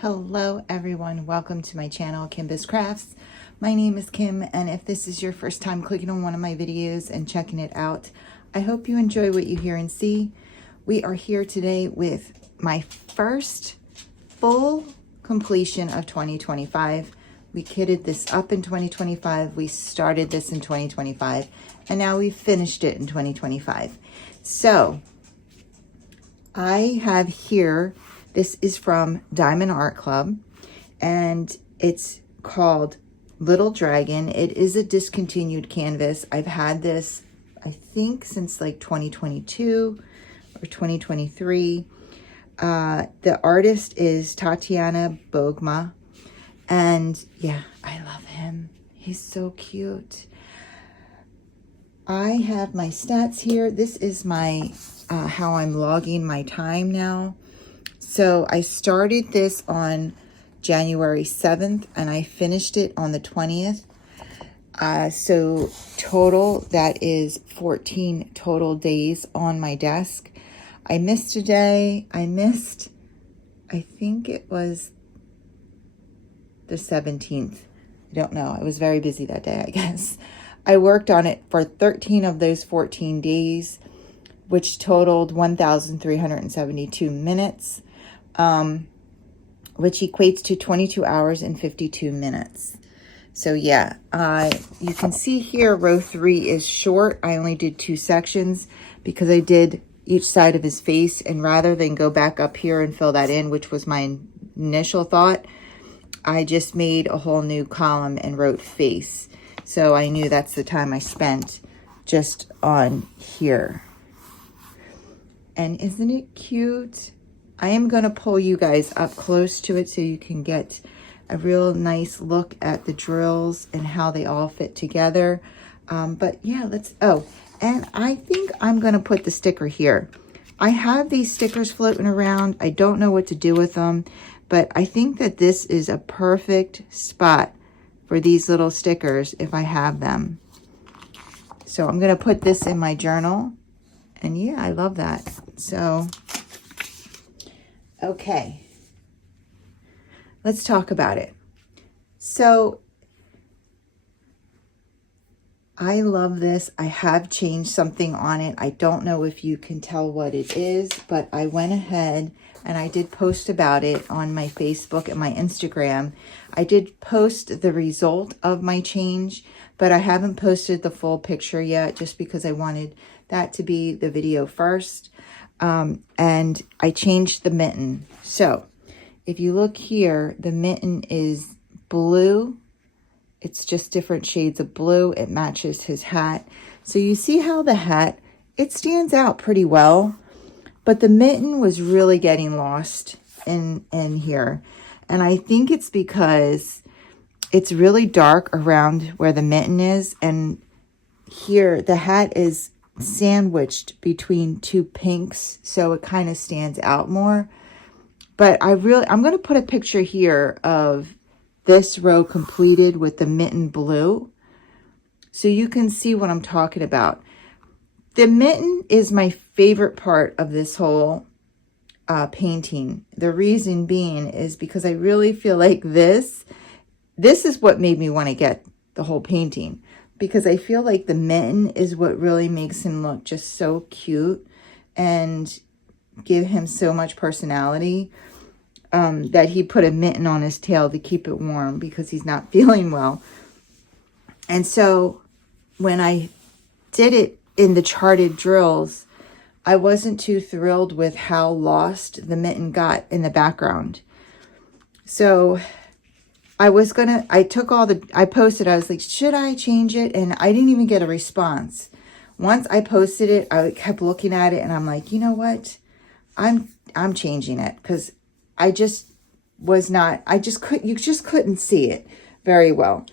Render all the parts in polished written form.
Hello everyone, welcome to my channel, Kim's Crafts. My name is Kim, and if this is your first time clicking on one of my videos and checking it out, I hope you enjoy what you hear and see. We are here today with my first full completion of 2025. We kitted this up in 2025, we started this in 2025, and now we finished it in 2025. So, I have here, this is from Diamond Art Club, and it's called Little Dragon. It is a discontinued canvas. I've had this, I think, since like 2022 or 2023. The artist is Tatiana Bogma, and yeah, I love him. He's so cute. I have my stats here. This is my how I'm logging my time now. So I started this on January 7th and I finished it on the 20th. So total, that is 14 total days on my desk. I missed a day. I think it was the 17th. I don't know. I was very busy that day, I guess. I worked on it for 13 of those 14 days, which totaled 1,372 minutes. Which equates to 22 hours and 52 minutes. So yeah, you can see here row 3 is short. I only did 2 sections because I did each side of his face, and rather than go back up here and fill that in, which was my initial thought, I just made a whole new column and wrote face. So I knew that's the time I spent just on here. And isn't it cute? I am going to pull you guys up close to it so you can get a real nice look at the drills and how they all fit together. But yeah, and I think I'm going to put the sticker here. I have these stickers floating around. I don't know what to do with them, but I think that this is a perfect spot for these little stickers if I have them. So I'm going to put this in my journal. And yeah, I love that. So okay, let's talk about it. So I love this. I have changed something on it. I don't know if you can tell what it is, but I went ahead and I did post about it on my Facebook and my Instagram. I did post the result of my change, but I haven't posted the full picture yet just because I wanted that to be the video first. And I changed the mitten. So if you look here, the mitten is blue. It's just different shades of blue. It matches his hat. So you see how the hat, it stands out pretty well, but the mitten was really getting lost in here. And I think it's because it's really dark around where the mitten is. And here the hat is sandwiched between 2 pinks, so it kind of stands out more. But I'm going to put a picture here of this row completed with the mitten blue so you can see what I'm talking about. The mitten is my favorite part of this whole painting. The reason being is because I really feel like this is what made me want to get the whole painting, because I feel like the mitten is what really makes him look just so cute and give him so much personality, that he put a mitten on his tail to keep it warm because he's not feeling well. And so when I did it in the charted drills, I wasn't too thrilled with how lost the mitten got in the background. So I posted, I was like, should I change it? And I didn't even get a response. Once I posted it, I kept looking at it and I'm like, you know what? I'm changing it, because you just couldn't see it very well.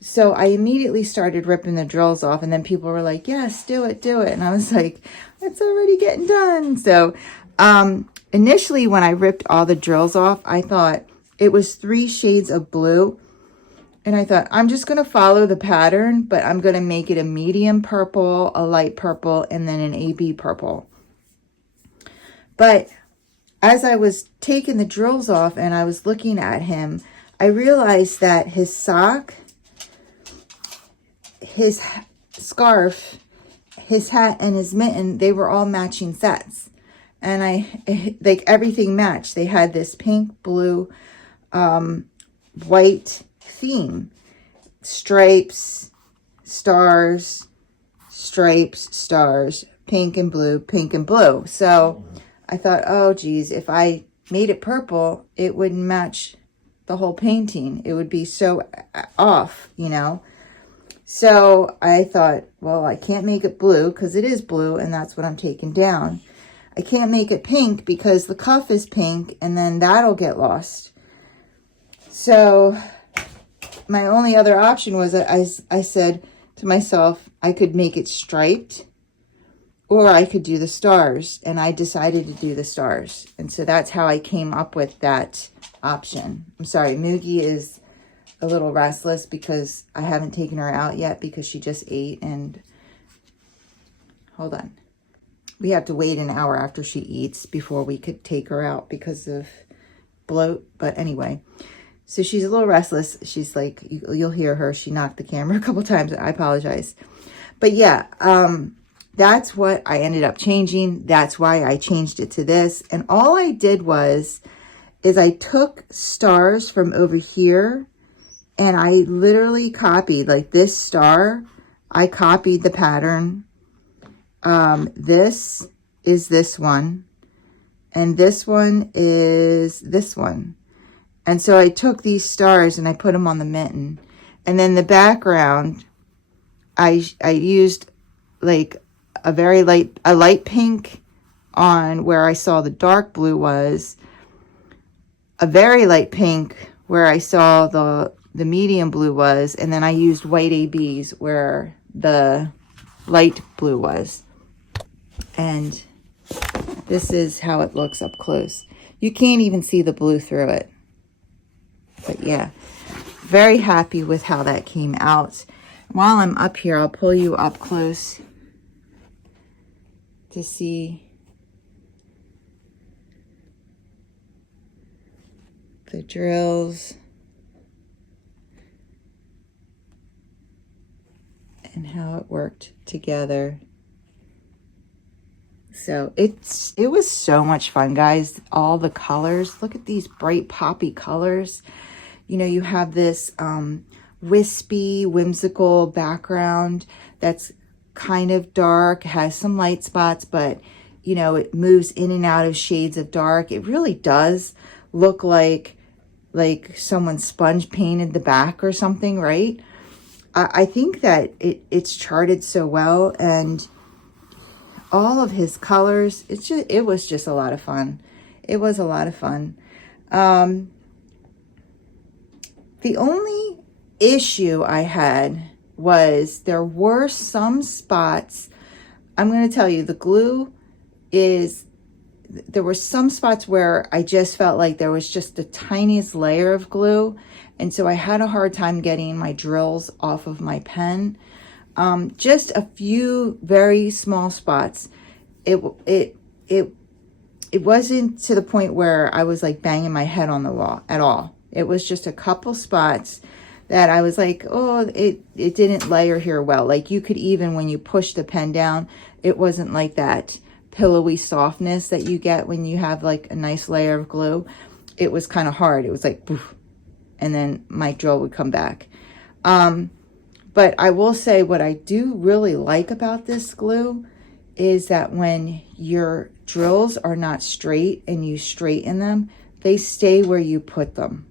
So I immediately started ripping the drills off, and then people were like, yes, do it. And I was like, it's already getting done. So initially when I ripped all the drills off, I thought it was 3 shades of blue. And I thought, I'm just going to follow the pattern, but I'm going to make it a medium purple, a light purple, and then an AB purple. But as I was taking the drills off and I was looking at him, I realized that his sock, his scarf, his hat, and his mitten, they were all matching sets. And like everything matched. They had this pink, blue, white theme. Stripes, stars, stripes, stars, pink and blue, pink and blue. So I thought, oh geez, if I made it purple, it wouldn't match the whole painting. It would be so off, you know. So I thought, well, I can't make it blue because it is blue and that's what I'm taking down. I can't make it pink because the cuff is pink and then that'll get lost. So my only other option was that I said to myself, I could make it striped or I could do the stars. And I decided to do the stars. And so that's how I came up with that option. I'm sorry, Moogie is a little restless because I haven't taken her out yet because she just ate. And hold on. We have to wait an hour after she eats before we could take her out because of bloat. But anyway, so she's a little restless. She's like, you'll hear her. She knocked the camera a couple times. I apologize. But yeah, that's what I ended up changing. That's why I changed it to this. And all I did is I took stars from over here and I literally copied like this star. I copied the pattern. This is this one, and this one is this one. And so I took these stars and I put them on the mitten. And then the background, I used like a light pink on where I saw the dark blue was, a very light pink where I saw the medium blue was, and then I used white ABs where the light blue was. And this is how it looks up close. You can't even see the blue through it. But yeah, very happy with how that came out. While I'm up here, I'll pull you up close to see the drills and how it worked together. So it was so much fun, guys. All the colors. Look at these bright poppy colors. You know, you have this wispy, whimsical background that's kind of dark, has some light spots, but, you know, it moves in and out of shades of dark. It really does look like someone sponge painted the back or something, right? I think that it's charted so well, and all of his colors, it was just a lot of fun. It was a lot of fun. The only issue I had was there were some spots. I'm going to tell you, the glue there were some spots where I just felt like there was just the tiniest layer of glue. And so I had a hard time getting my drills off of my pen. Just a few very small spots. It wasn't to the point where I was like banging my head on the wall at all. It was just a couple spots that I was like, oh, it didn't layer here well. Like you could even, when you push the pen down, it wasn't like that pillowy softness that you get when you have like a nice layer of glue. It was kind of hard. It was like, poof, and then my drill would come back. But I will say what I do really like about this glue is that when your drills are not straight and you straighten them, they stay where you put them.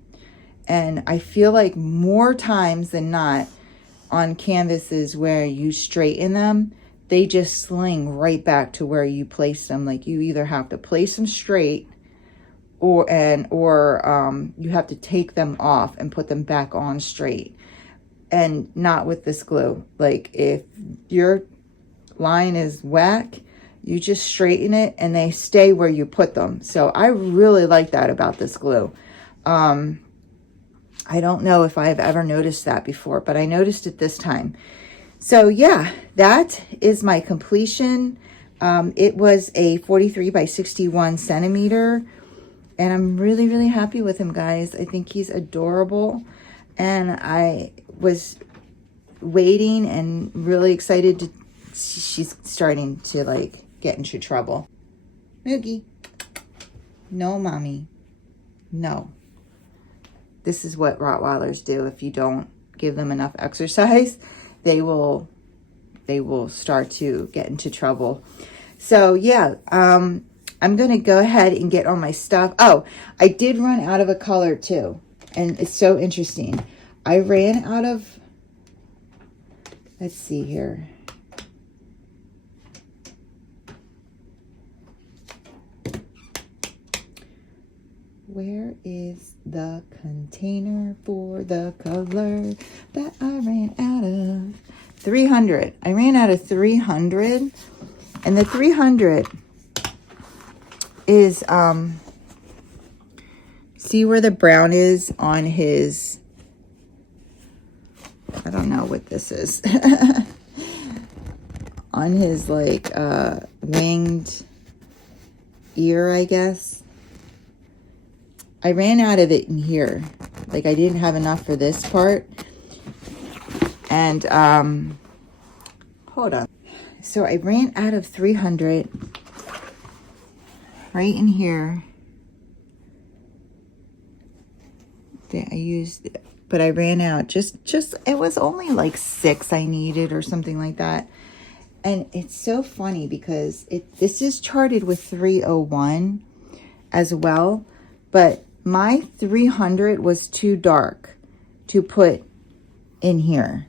And I feel like more times than not on canvases where you straighten them, they just sling right back to where you place them. Like you either have to place them straight or you have to take them off and put them back on straight. And not with this glue. Like if your line is whack, you just straighten it and they stay where you put them. So I really like that about this glue. I don't know if I've ever noticed that before, but I noticed it this time. So yeah, that is my completion. It was a 43 by 61 centimeter. And I'm really, really happy with him, guys. I think he's adorable. And I was waiting and really excited to, she's starting to like get into trouble. Moogie. No, mommy. No. This is what Rottweilers do. If you don't give them enough exercise, they will start to get into trouble. So yeah, I'm gonna go ahead and get on my stuff. Oh, I did run out of a color too, and it's so interesting. I ran out of, let's see here. Where is the container for the color that I ran out of? 300. I ran out of 300. And the 300 is, see where the brown is on his, I don't know what this is. On his, like, winged ear, I guess. I ran out of it in here. Like, I didn't have enough for this part. And, hold on. So I ran out of 300 right in here. That I used, but I ran out. Just, it was only like 6 I needed or something like that. And it's so funny because this is charted with 301 as well. But my 300 was too dark to put in here.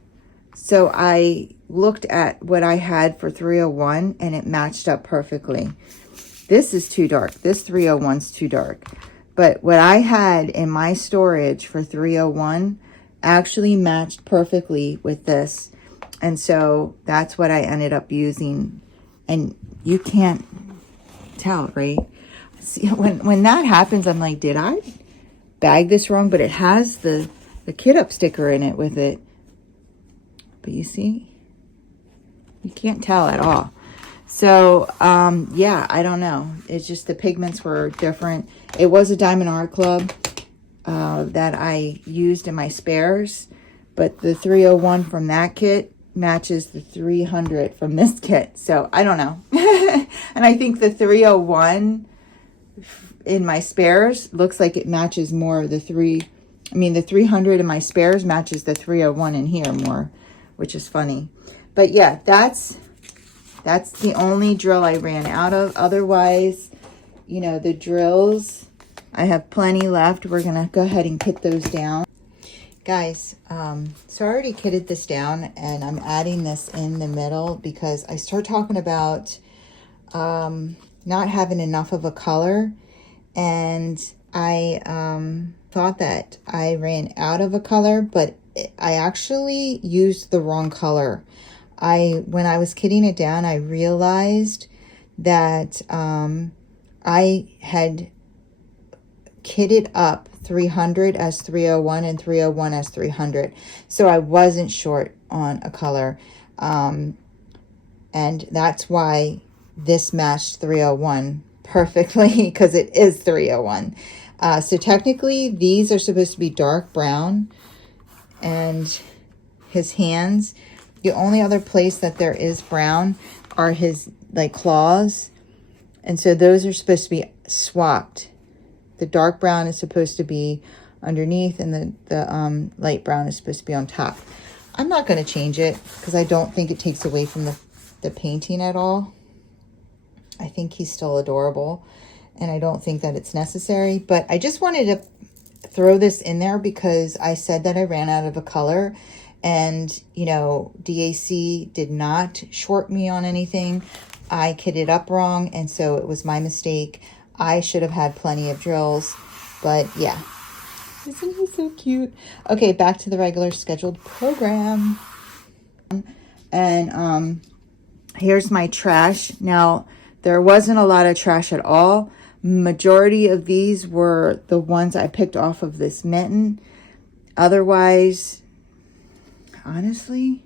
So I looked at what I had for 301 and it matched up perfectly. This is too dark. This 301's too dark. But what I had in my storage for 301 actually matched perfectly with this. And so that's what I ended up using. And you can't tell, right? See, when that happens, I'm like, did I bag this wrong? But it has the Kid Up sticker in it with it. But you see, you can't tell at all. So, yeah, I don't know. It's just the pigments were different. It was a Diamond Art Club that I used in my spares. But the 301 from that kit matches the 300 from this kit. So, I don't know. And I think the 301 in my spares looks like it matches more of the 300 in my spares matches the 301 in here more, which is funny. But yeah, that's the only drill I ran out of. Otherwise, you know, the drills, I have plenty left. We're gonna go ahead and kit those down. Guys, so I already kitted this down and I'm adding this in the middle because I start talking about not having enough of a color. And I thought that I ran out of a color, but I actually used the wrong color. When I was kitting it down, I realized that I had kitted up 300 as 301 and 301 as 300. So I wasn't short on a color. And that's why this matched 301 perfectly, because it is 301. So technically these are supposed to be dark brown, and his hands, the only other place that there is brown are his like claws, and so those are supposed to be swapped. The dark brown is supposed to be underneath and the light brown is supposed to be on top. I'm not going to change it because I don't think it takes away from the painting at all. I think he's still adorable, and I don't think that it's necessary. But I just wanted to throw this in there because I said that I ran out of a color, and, you know, DAC did not short me on anything. I kitted up wrong, and so it was my mistake. I should have had plenty of drills, but yeah. Isn't he so cute? Okay, back to the regular scheduled program. And here's my trash. Now, there wasn't a lot of trash at all. Majority of these were the ones I picked off of this mitten. Otherwise, honestly,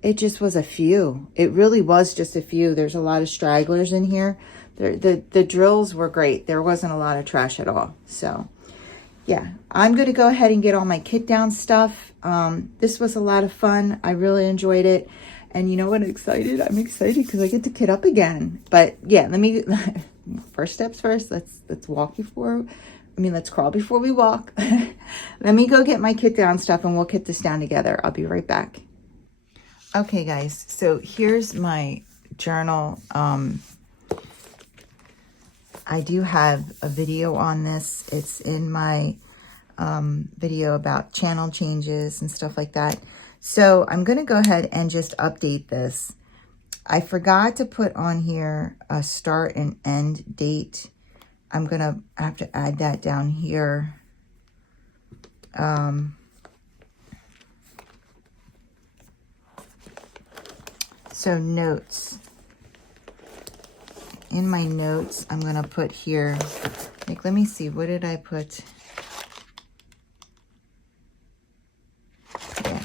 it just was a few. It really was just a few. There's a lot of stragglers in here, The drills were great. There wasn't a lot of trash at all. So yeah, I'm going to go ahead and get all my kit down stuff. This was a lot of fun. I really enjoyed it. And you know what? I'm excited because I get to kit up again. But yeah, let me, first steps first. Let's crawl before we walk. Let me go get my kit down stuff and we'll kit this down together. I'll be right back. Okay, guys. So here's my journal. I do have a video on this. It's in my video about channel changes and stuff like that. So I'm going to go ahead and just update this. I forgot to put on here a start and end date. I'm going to have to add that down here. So notes. In my notes, I'm going to put here, like, let me see, what did I put? Yeah.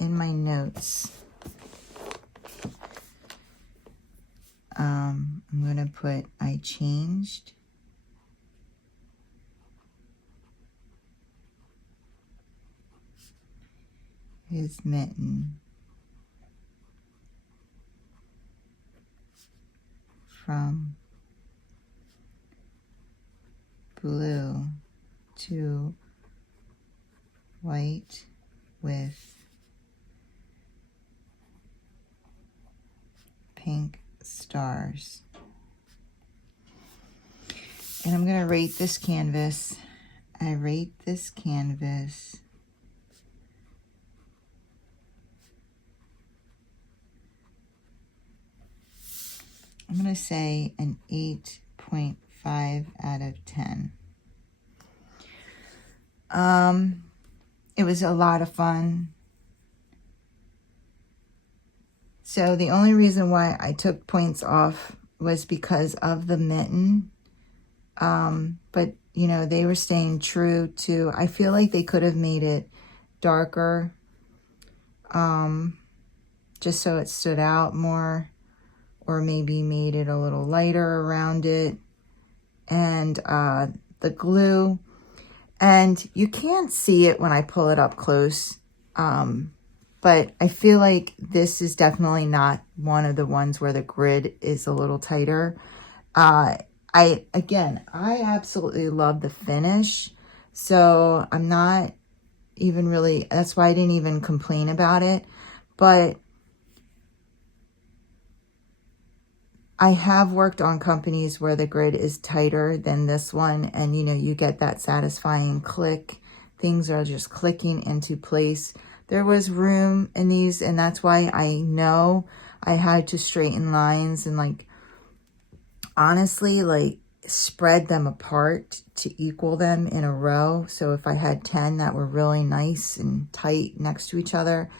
In my notes, I'm going to put, I changed his mitten from blue to white with pink stars. And I'm going to rate this canvas. I rate this canvas I'm going to say an 8.5 out of 10. It was a lot of fun. So the only reason why I took points off was because of the mitten. But, you know, they were staying true to, I feel like they could have made it darker, just so it stood out more, or maybe made it a little lighter around it. And the glue, and you can't see it when I pull it up close, but I feel like this is definitely not one of the ones where the grid is a little tighter. I absolutely love the finish, so I'm not even really, that's why I didn't even complain about it. But I have worked on companies where the grid is tighter than this one, and you know, you get that satisfying click. Things are just clicking into place. There was room in these, and that's why I know I had to straighten lines and, like, honestly, like, spread them apart to equal them in a row. So if I had 10 that were really nice and tight next to each other,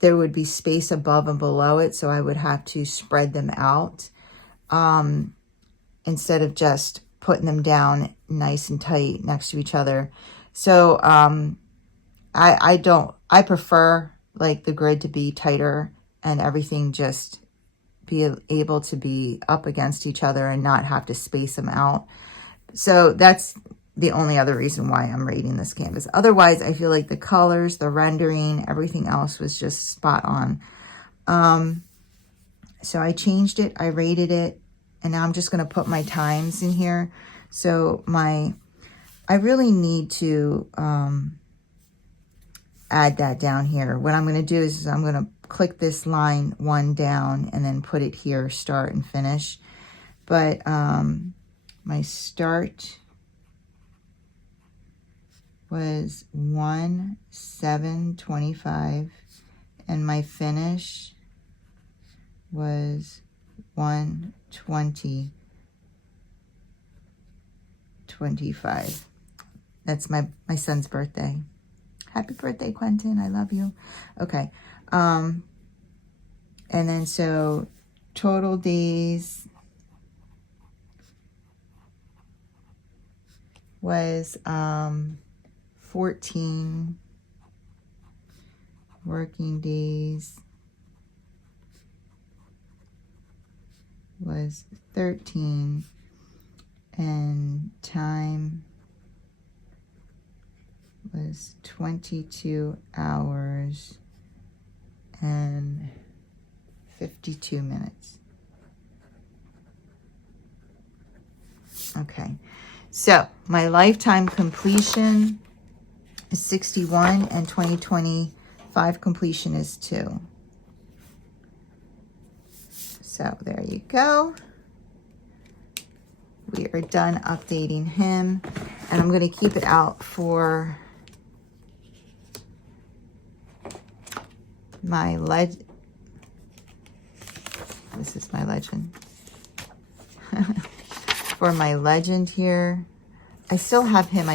there would be space above and below it, so I would have to spread them out instead of just putting them down nice and tight next to each other. So I prefer, like, the grid to be tighter and everything just be able to be up against each other and not have to space them out. So that's the only other reason why I'm rating this canvas. Otherwise, I feel like the colors, the rendering, everything else was just spot on. So I changed it, I rated it, and now I'm just going to put my times in here. So I really need to add that down here. What I'm going to do is I'm going to click this line 1 down and then put it here, start and finish. But my start was 1/7/25 and my finish was 1/20/25. That's my son's birthday. Happy birthday, Quentin. I love you. Okay. And then so total days was 14 working days. was 13 and time was 22 hours and 52 minutes. Okay, so my lifetime completion is 61 and 2025 completion is 2. So there you go. We are done updating him, and I'm going to keep it out for my this is my legend. For my legend here. I still have him.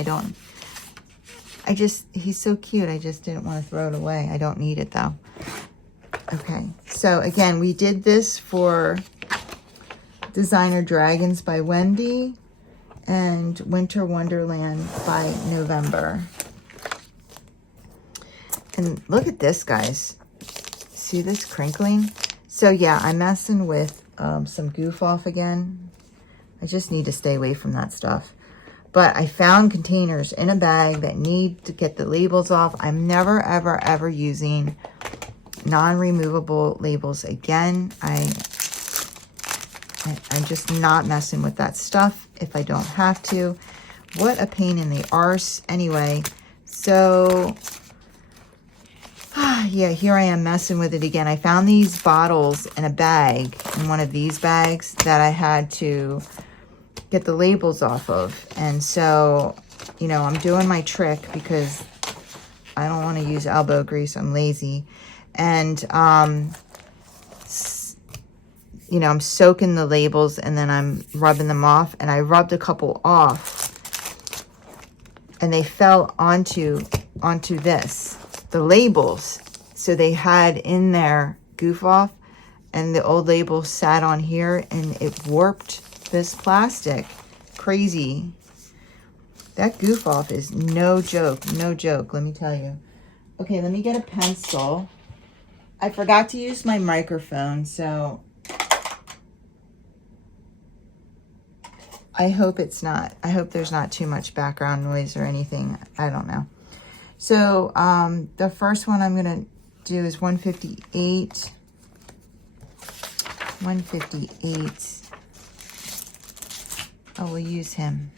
He's so cute. I just didn't want to throw it away. I don't need it though. Okay, so again, we did this for Designer Dragons by Wendy and Winter Wonderland by November. And look at this, guys. See this crinkling? So yeah, I'm messing with some goof off again. I just need to stay away from that stuff. But I found containers in a bag that need to get the labels off. I'm never, ever, ever using non-removable labels again. I'm just not messing with that stuff if I don't have to. What a pain in the arse. Anyway, so yeah, here I am messing with it again. I found these bottles in a bag, in one of these bags that I had to get the labels off of. And so, you know, I'm doing my trick because I don't want to use elbow grease. I'm lazy. And, you know, I'm soaking the labels and then I'm rubbing them off. And I rubbed a couple off and they fell onto this, the labels. So they had in there goof off and the old label sat on here and it warped this plastic. Crazy. That goof off is no joke, let me tell you. Okay, let me get a pencil. I forgot to use my microphone, so I hope there's not too much background noise or anything. I don't know. So the first one I'm gonna do is 158. 158. Oh, we'll use him.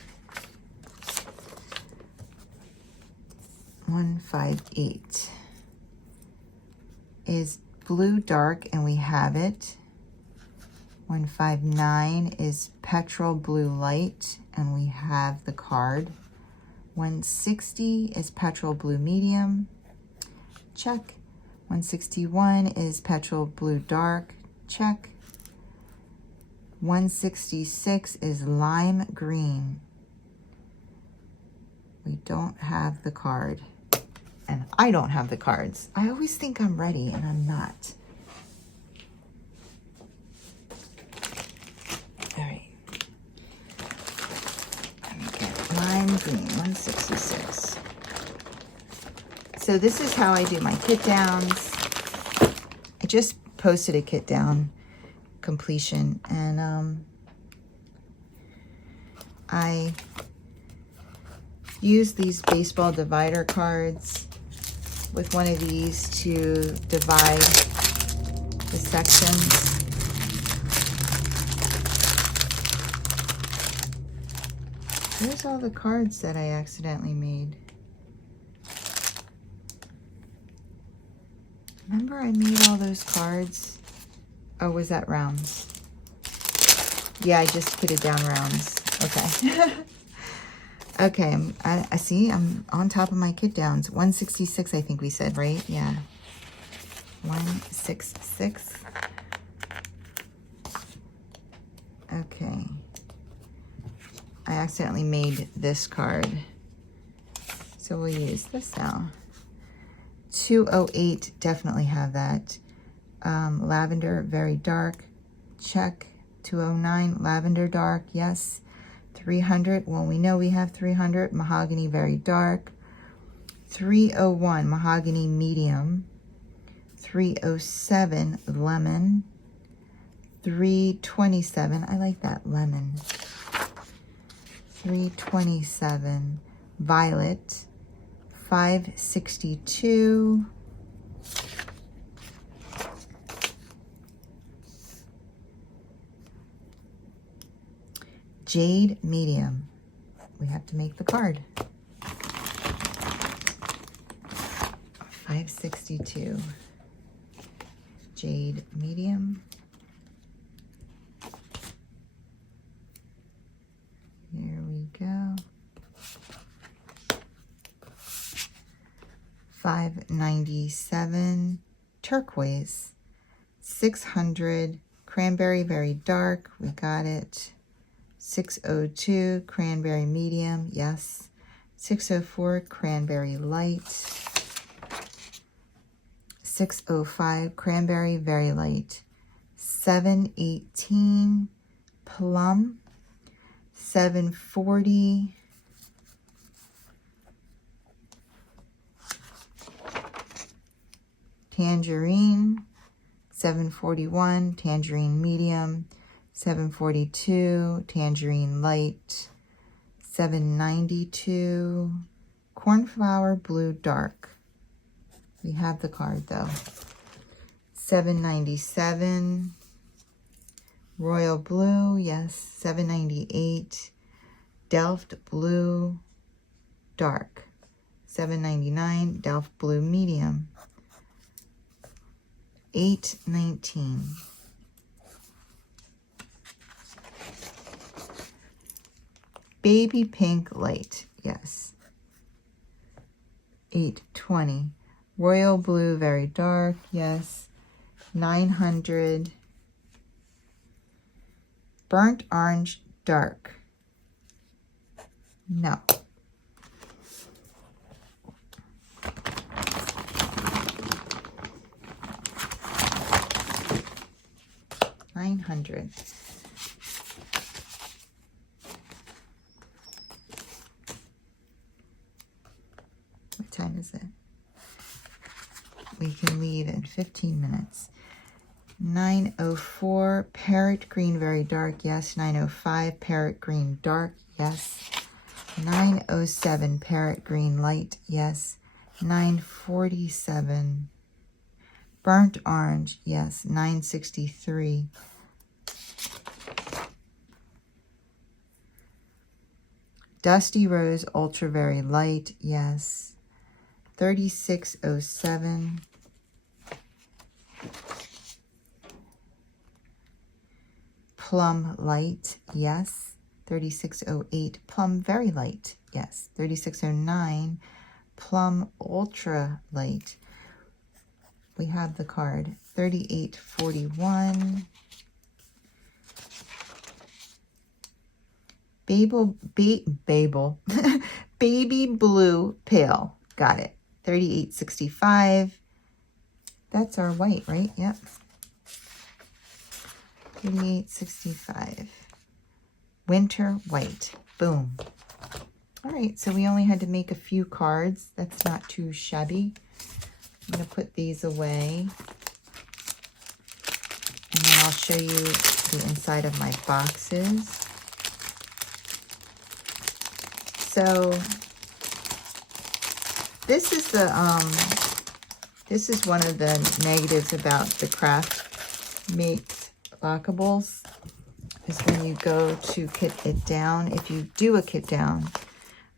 158 is blue dark, and we have it. 159 is petrol blue light, and we have the card. 160 is petrol blue medium. Check. 161 is petrol blue dark. Check. 166 is lime green. We don't have the card. And I don't have the cards. I always think I'm ready and I'm not. All right. Let me get lime green, 166. So this is how I do my kit downs. I just posted a kit down completion, and I use these baseball divider cards with one of these to divide the sections. Here's all the cards that I accidentally made. Remember I made all those cards? Oh, was that rounds? Yeah, I just put it down rounds. Okay. Okay, I see, I'm on top of my kit downs. 166, I think we said, right? Yeah. 166. Okay. I accidentally made this card. So we'll use this now. 208, definitely have that. Lavender, very dark. Check. 209, lavender dark, yes. 300, well, we know we have 300. Mahogany, very dark. 301, mahogany medium. 307, lemon. $3.27. I like that lemon. $3.27. Violet, $5.62. Jade medium. We have to make the card. $5.62. Jade medium. There we go. $5.97. Turquoise. 600. Cranberry very dark. We got it. 602. Cranberry medium. Yes. 604. Cranberry light. 605. Cranberry very light. 718. Plum. 740. Tangerine. 741. Tangerine medium. 742. Tangerine light. 792. Cornflower blue dark. We have the card though. 797. Royal blue, yes. 798. Delft blue dark. 799. Delft blue medium. 819. Baby pink light, yes. 820. Royal blue very dark, yes. 900. Burnt orange dark. No. $900. What time is it? We can leave in 15 minutes. 904, parrot green very dark, yes. 905, parrot green dark, yes. 907, parrot green light, yes. 947, burnt orange, yes. 963. Dusty rose ultra very light, yes. 3607. Plum light, yes. 3608. Plum very light, yes. 3609. Plum ultra light. We have the card. 3841. Baby blue pale. Got it. 3865. That's our white, right? Yep. 3865. Winter white. Boom. All right, so we only had to make a few cards. That's not too shabby. I'm going to put these away. And then I'll show you the inside of my boxes. So this is the this is one of the negatives about the Craft Makes Lockables, is when you go to kit it down, if you do a kit down,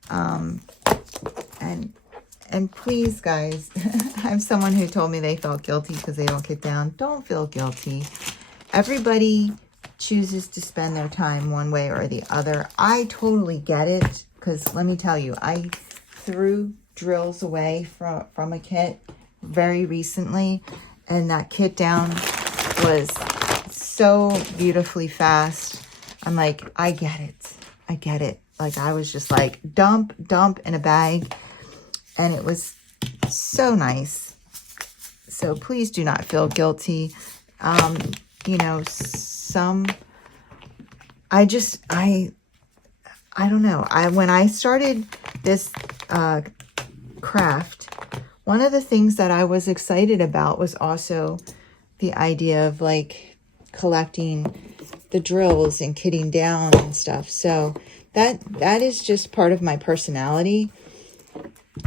and please guys, I'm someone who told me they felt guilty because they don't kit down. Don't feel guilty. Everybody chooses to spend their time one way or the other. I totally get it, because let me tell you, I threw drills away from a kit very recently, and that kit down was so beautifully fast. I'm like, I get it. I get it. Like, I was just like, dump in a bag, and it was so nice. So please do not feel guilty. You know, I don't know. When I started this craft, one of the things that I was excited about was also the idea of like collecting the drills and kitting down and stuff. So that is just part of my personality.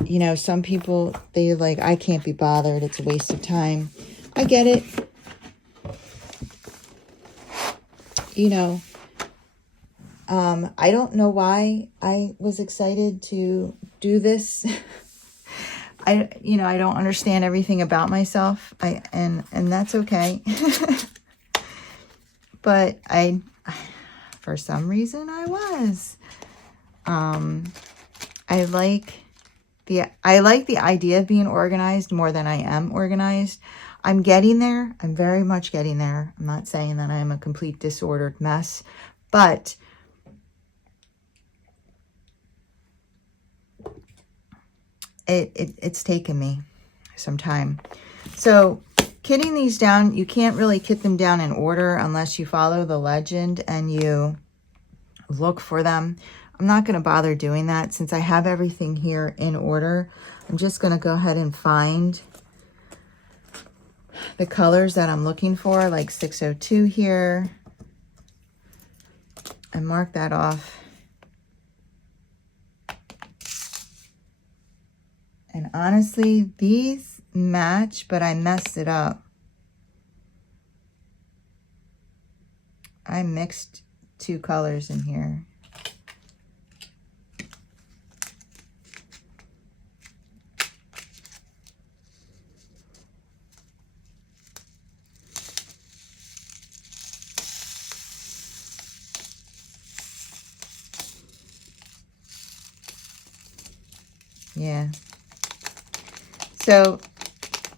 You know, some people, they like, I can't be bothered. It's a waste of time. I get it. You know, I don't know why I was excited to do this. You know, I don't understand everything about myself. And that's okay. But for some reason I was. I like the idea of being organized more than I am organized. I'm getting there. I'm very much getting there. I'm not saying that I am a complete disordered mess, but it's taken me some time. So kitting these down, you can't really kit them down in order unless you follow the legend and you look for them. I'm not going to bother doing that since I have everything here in order. I'm just going to go ahead and find the colors that I'm looking for, like 602 here, and mark that off. And honestly, these match, but I messed it up. I mixed two colors in here. Yeah. So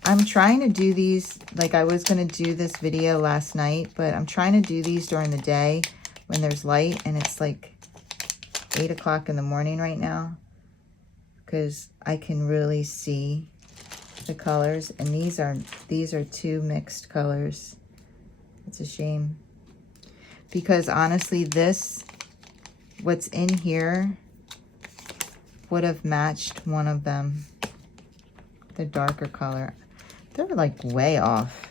I'm trying to do these, like I was going to do this video last night, but I'm trying to do these during the day when there's light, and it's like 8 o'clock in the morning right now because I can really see the colors, and these are two mixed colors. It's a shame because honestly, what's in here would have matched one of them, the darker color. They're like way off.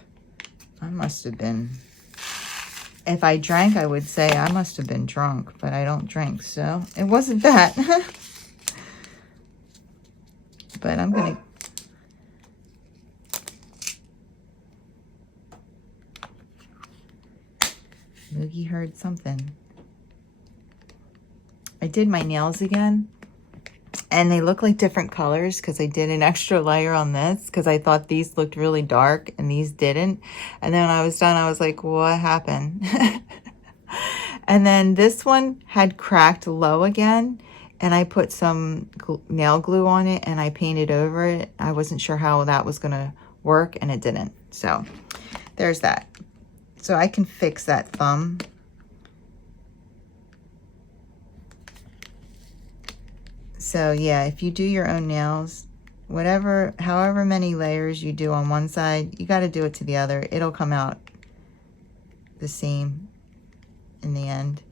I must have been, if I drank, I would say I must have been drunk, but I don't drink, so it wasn't that. But I'm gonna, Moogie heard something. I did my nails again. And they look like different colors because I did an extra layer on this because I thought these looked really dark and these didn't. And then when I was done, I was like, what happened? And then this one had cracked low again. And I put some nail glue on it and I painted over it. I wasn't sure how that was going to work and it didn't. So there's that. So I can fix that thumb. So yeah, if you do your own nails, however many layers you do on one side, you got to do it to the other. It'll come out the same in the end.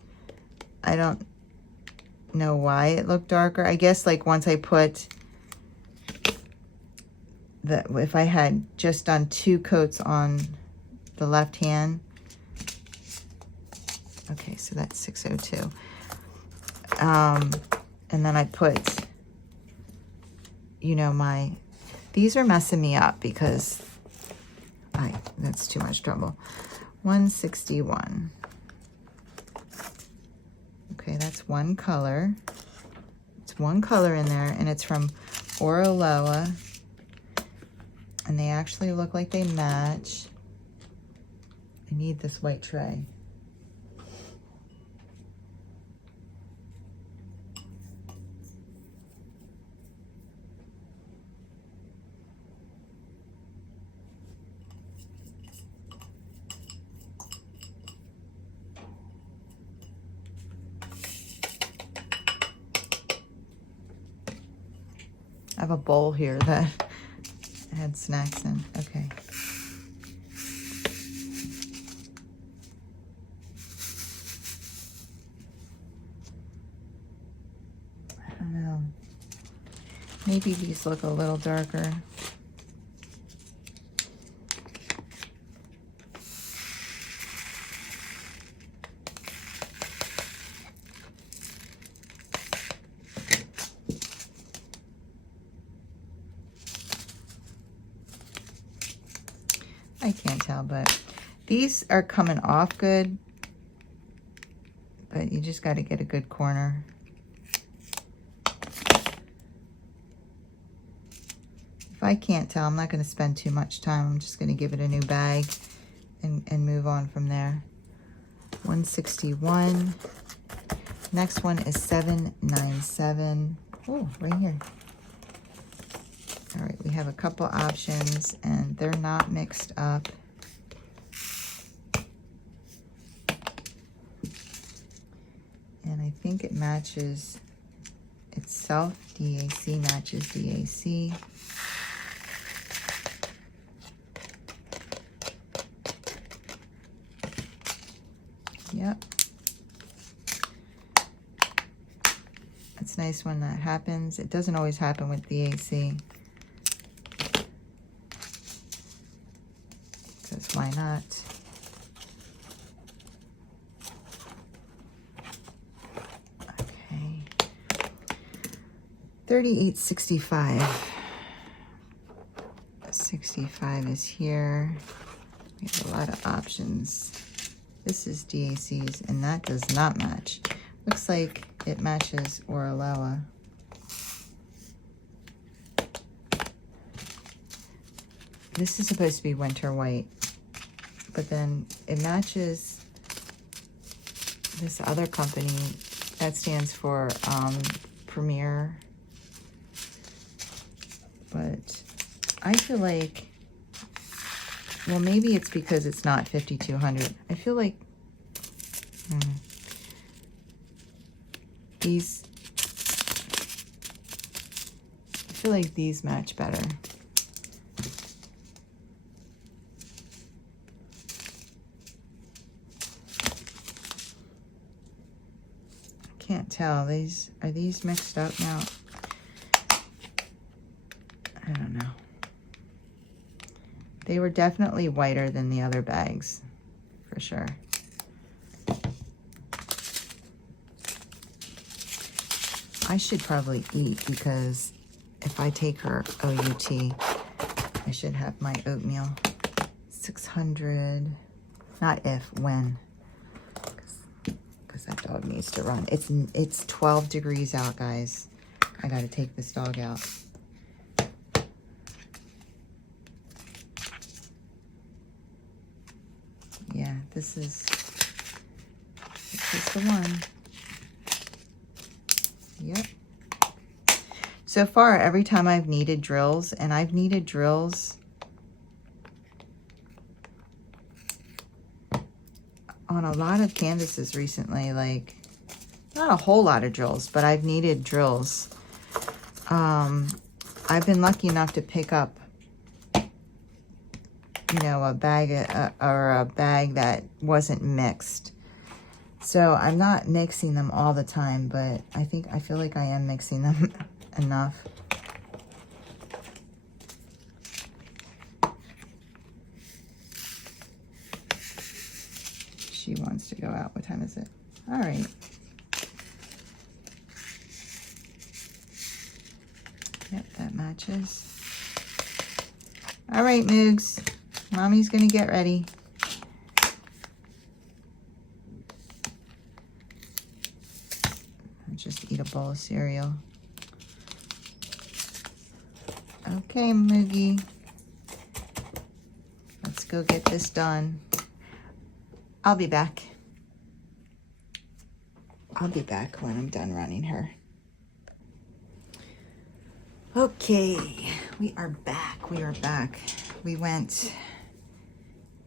I don't know why it looked darker. I guess like once I put if I had just done 2 coats on the left hand. Okay, so that's 602. And then I put, you know, these are messing me up because that's too much trouble. 161. Okay, that's one color. It's one color in there, and it's from Oroloa. And they actually look like they match. I need this white tray. I have a bowl here that had snacks in. Okay. I don't know. Maybe these look a little darker. I can't tell, but these are coming off good, but you just got to get a good corner. If I can't tell, I'm not going to spend too much time. I'm just going to give it a new bag and move on from there. 161. Next one is 797. Oh, right here. All right, we have a couple options, and they're not mixed up. And I think it matches itself. DAC matches DAC. Yep. It's nice when that happens. It doesn't always happen with DAC. Because why not? Okay. 38.65. 65 is here. We have a lot of options. This is DAC's, and that does not match. Looks like it matches Orloa. This is supposed to be winter white, but then it matches this other company that stands for Premier. But I feel like, well, maybe it's because it's not 5200. I feel like these, I feel like these match better. I can't tell. Are these mixed up now? I don't know. They were definitely whiter than the other bags, for sure. I should probably eat, because if I take her OUT, I should have my oatmeal. 600, not if, when. Because that dog needs to run. It's 12 degrees out, guys. I gotta take this dog out. Yeah, this is the one. Yep. So far, every time I've needed drills, and I've needed drills on a lot of canvases recently, like not a whole lot of drills, but I've needed drills. I've been lucky enough to pick up, you know, a bag or a bag that wasn't mixed. So I'm not mixing them all the time, but I feel like I am mixing them enough. She wants to go out. What time is it? All right. Yep, that matches. All right, Moogs. Mommy's gonna get ready. I'll just eat a bowl of cereal. Okay, Moogie. Let's go get this done. I'll be back. I'll be back when I'm done running her. Okay, we are back. We are back. We went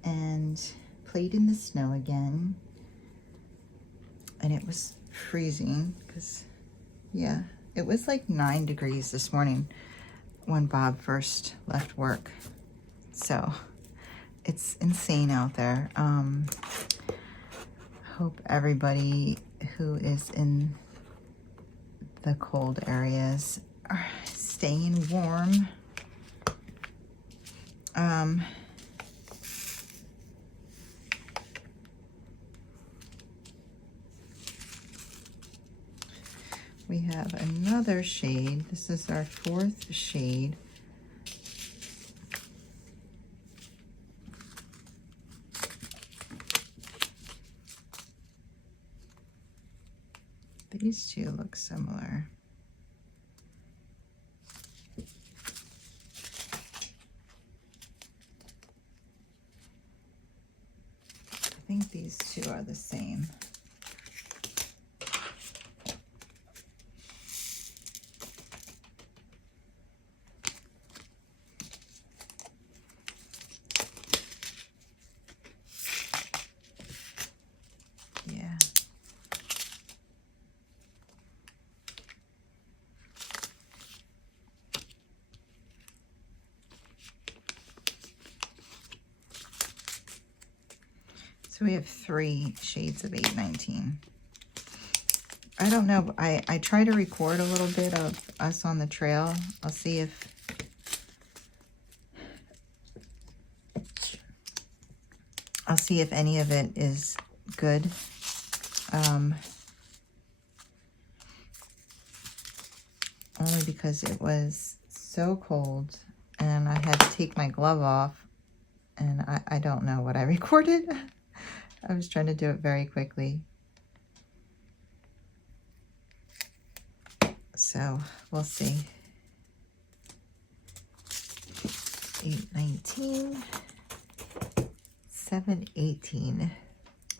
and played in the snow again. And it was freezing because, yeah, it was like 9 degrees this morning when Bob first left work. So it's insane out there. Hope everybody who is in the cold areas are staying warm. We have another shade. This is our 4th shade. These two look similar. I think these two are the same. Yeah. So we have 3 shades of 819. I don't know. I try to record a little bit of us on the trail. I'll see if any of it is good. Only because it was so cold and I had to take my glove off, and I don't know what I recorded. I was trying to do it very quickly. So we'll see. 819, 718.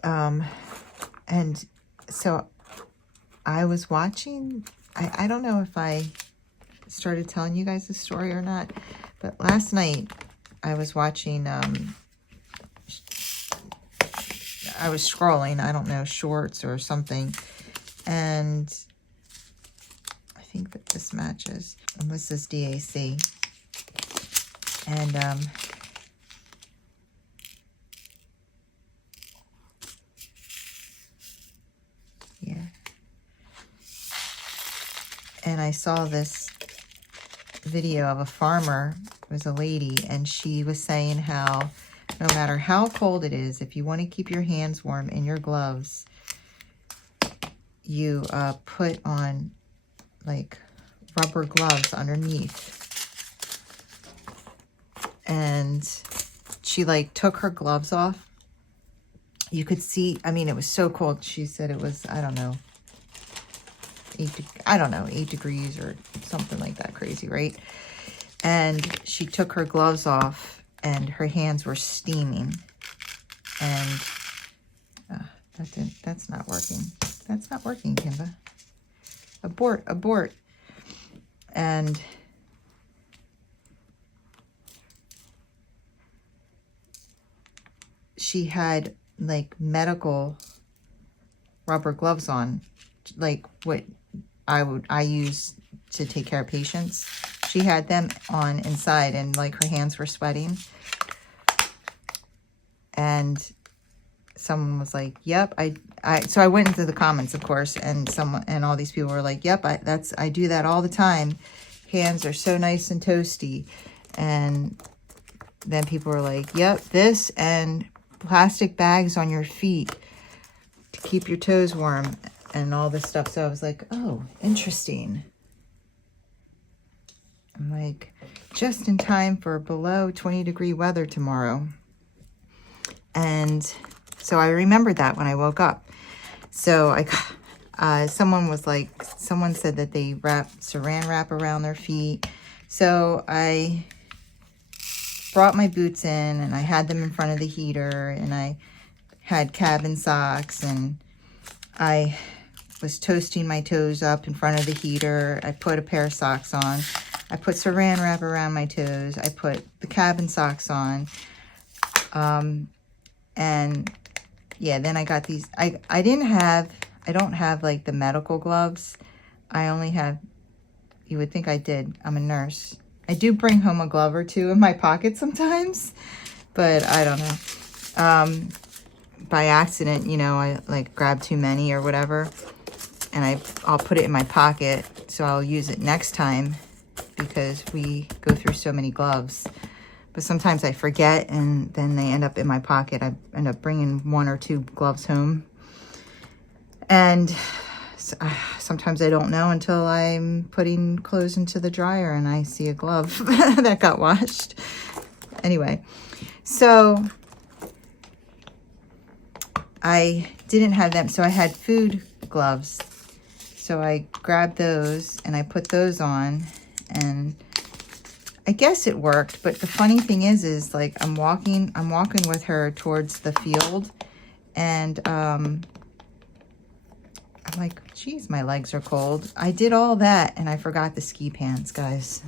And so I was watching, I don't know if I started telling you guys the story or not, but last night I was watching, I was scrolling, I don't know, shorts or something, and I think that this matches, and this is DAC, and yeah, and I saw this video of a farmer. It was a lady, and she was saying how no matter how cold it is, if you want to keep your hands warm in your gloves, you put on like rubber gloves underneath. And she like took her gloves off. You could see, I mean, it was so cold. She said it was, I don't know, 8 degrees or something like that crazy, right? And she took her gloves off and her hands were steaming. And that's not working. That's not working, Kimba. Abort, abort. And she had like medical rubber gloves on, like what I use to take care of patients. She had them on inside, and like her hands were sweating. And someone was like, "Yep, so I went into the comments, of course, and all these people were like, "Yep, I do that all the time. Hands are so nice and toasty." And then people were like, "Yep, this and plastic bags on your feet to keep your toes warm," and all this stuff. So I was like, "Oh, interesting." I'm like, just in time for below 20-degree weather tomorrow. And so I remembered that when I woke up. So someone said that they saran wrap around their feet. So I brought my boots in, and I had them in front of the heater, and I had cabin socks, and I was toasting my toes up in front of the heater. I put a pair of socks on. I put saran wrap around my toes. I put the cabin socks on. And yeah, then I got these. I don't have like the medical gloves. I only have, you would think I did. I'm a nurse. I do bring home a glove or two in my pocket sometimes, but I don't know. By accident, you know, I like grab too many or whatever, and I'll put it in my pocket, so I'll use it next time, because we go through so many gloves. But sometimes I forget, and then they end up in my pocket. I end up bringing 1 or 2 gloves home. And sometimes I don't know until I'm putting clothes into the dryer and I see a glove that got washed. Anyway, so I didn't have them. So I had food gloves. So I grabbed those and I put those on, and I guess it worked. But the funny thing is like I'm walking with her towards the field, and I'm like, geez, my legs are cold. I did all that and I forgot the ski pants, guys.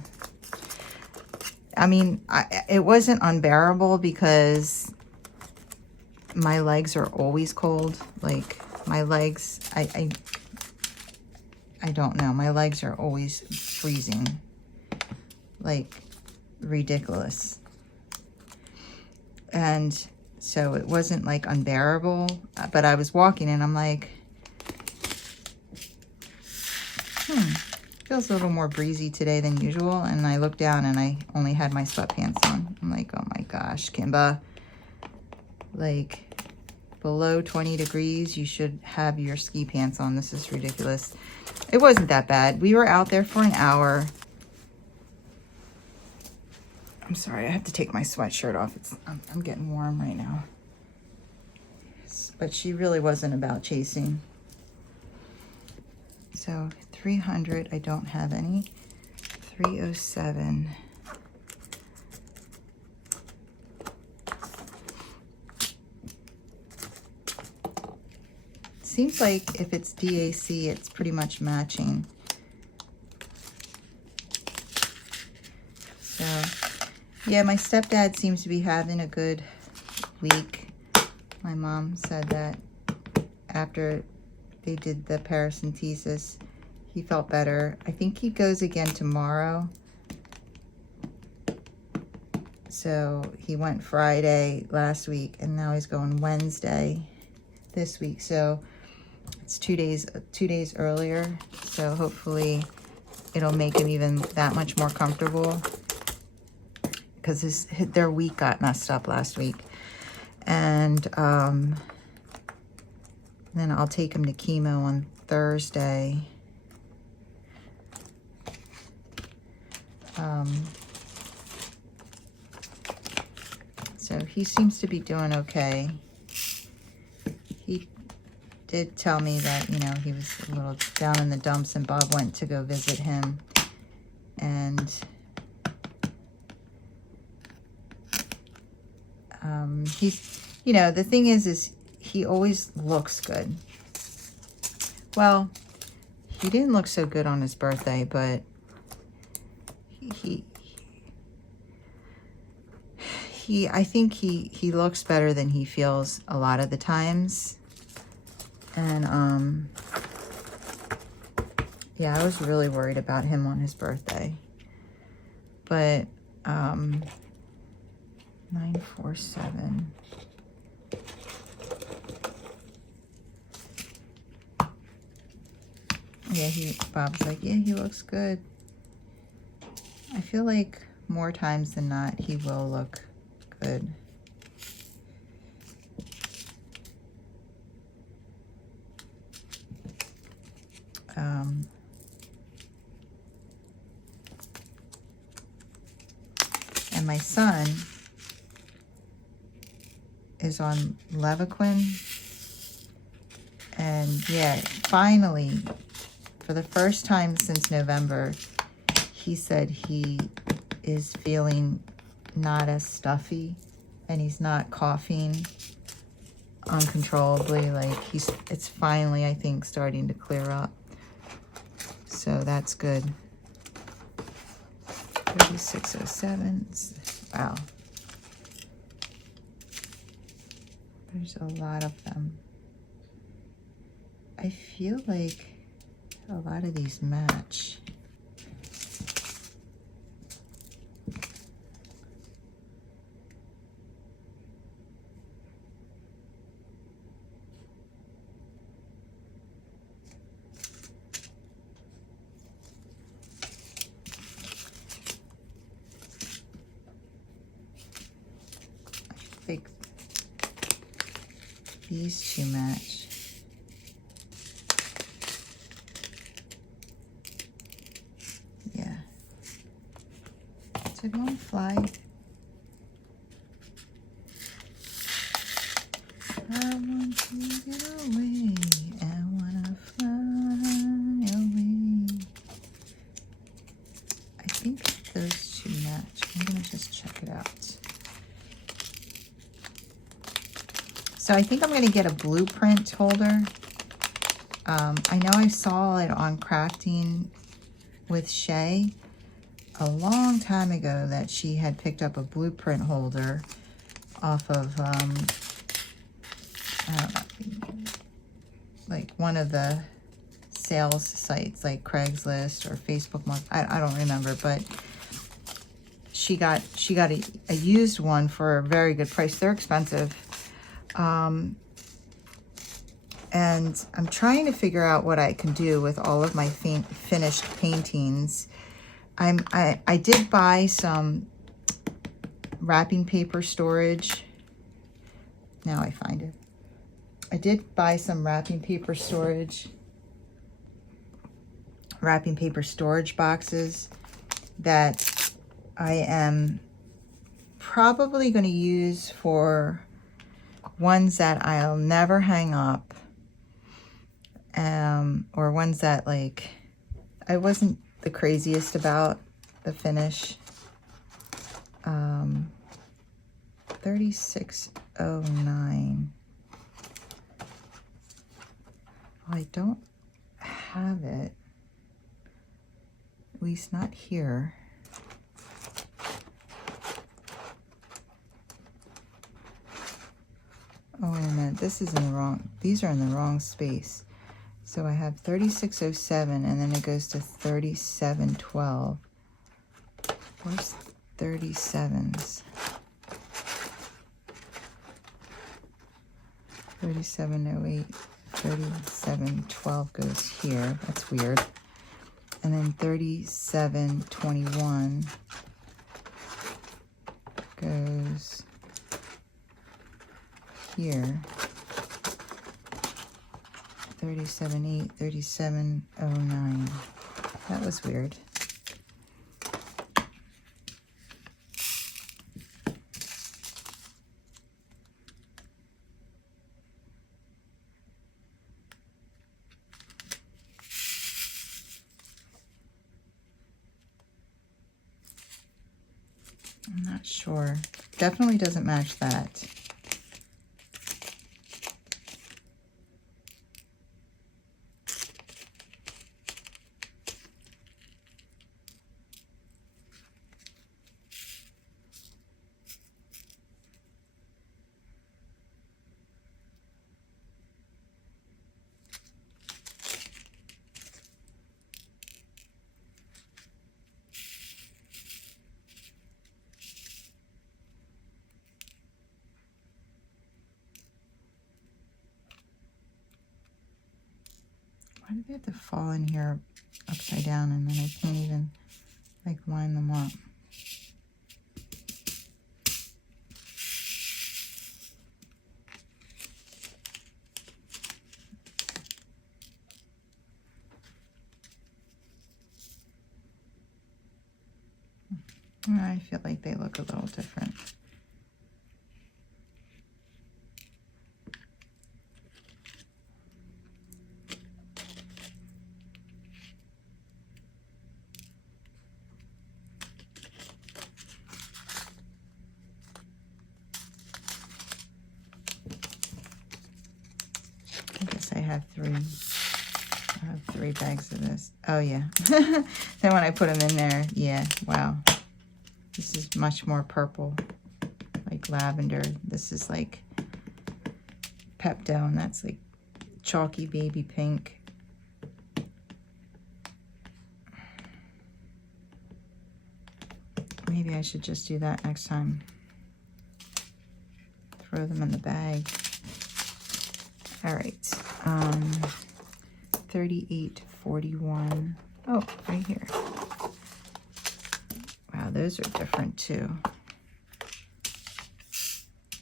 I mean, it wasn't unbearable because my legs are always cold. Like my legs, I don't know. My legs are always freezing. Like ridiculous. And so it wasn't like unbearable, but I was walking and I'm like, feels a little more breezy today than usual. And I looked down and I only had my sweatpants on. I'm like, oh my gosh, Kimba. Like below 20 degrees, you should have your ski pants on. This is ridiculous. It wasn't that bad. We were out there for an hour. I'm sorry, I have to take my sweatshirt off. I'm getting warm right now. But she really wasn't about chasing. So 300, I don't have any. 307. Seems like if it's DAC, it's pretty much matching. So, yeah, my stepdad seems to be having a good week. My mom said that after they did the paracentesis, he felt better. I think he goes again tomorrow. So he went Friday last week, and now he's going Wednesday this week. So it's 2 days earlier. So hopefully it'll make him even that much more comfortable, because their week got messed up last week. And then I'll take him to chemo on Thursday. So he seems to be doing okay. He did tell me that, you know, he was a little down in the dumps, and Bob went to go visit him. And he's, you know, the thing is he always looks good. Well, he didn't look so good on his birthday, but I think he looks better than he feels a lot of the times. And yeah, I was really worried about him on his birthday. But 947. Yeah, Bob's like, yeah, he looks good. I feel like more times than not, he will look good. And my son is on Levaquin. And yeah, finally, for the first time since November, he said he is feeling not as stuffy, and he's not coughing uncontrollably. Like it's finally, I think, starting to clear up. So that's good. 3607. Wow. There's a lot of them. I feel like a lot of these match. I think these two match. Yeah. So don't fly. I want to get away. I wanna fly So I think I'm going to get a blueprint holder. I know I saw it on Crafting with Shay a long time ago that she had picked up a blueprint holder off of, I don't know, like one of the sales sites like Craigslist or Facebook Market. I don't remember, but she got a used one for a very good price. They're expensive. And I'm trying to figure out what I can do with all of my finished paintings. I did buy some wrapping paper storage. Now I find it. I did buy some wrapping paper storage boxes that I am probably going to use for ones that I'll never hang up. Or ones that, like, I wasn't the craziest about the finish. 3609. Well, I don't have it, at least not here. Oh, wait a minute, this is in the wrong, these are in the wrong space. So I have 3607, and then it goes to 3712. Where's 37s? 3708, 3712 goes here. That's weird. And then 3721 goes here. 37.8, 37.09. That was weird. I'm not sure. Definitely doesn't match that. Why do they have to fall in here upside down and then I can't even, like, line them up? I feel like they look a little different. I guess I have three bags of this. Oh yeah. Then when I put them in there, yeah, wow. This is much more purple, like lavender. This is like Pepto, and that's like chalky baby pink. Maybe I should just do that next time. Throw them in the bag. All right, 3841. Oh, right here. Wow, those are different too.